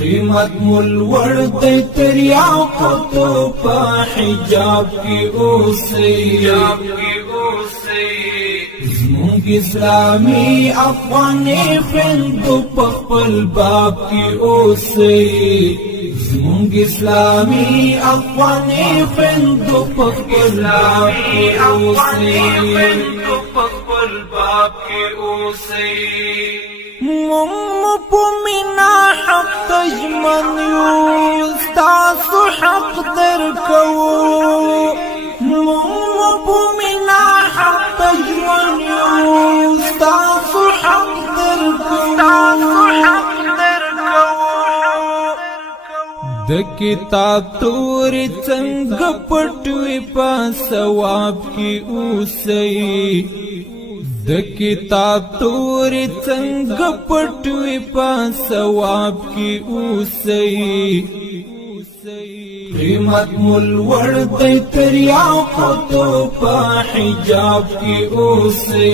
قیمت مل ورد تریاو قطو پا حجاب کی اوسی زمونگ اسلامی افغانی خندو پخپل باب کی اوسی زمونگ اسلامی افغانی خندو پخپل باب کی اوسی مؤمنا حق تجمن يستعص حق دركو مؤمنا حق تجمن يستعص حق دركو د کتاب تورې څنګه پټوي په ثواب کې اوسئ د کتاب تورې څنګه پټوي په ثواب کې اوسئ قیمت مل ورد تریاو قطو په حجاب کې اوسئ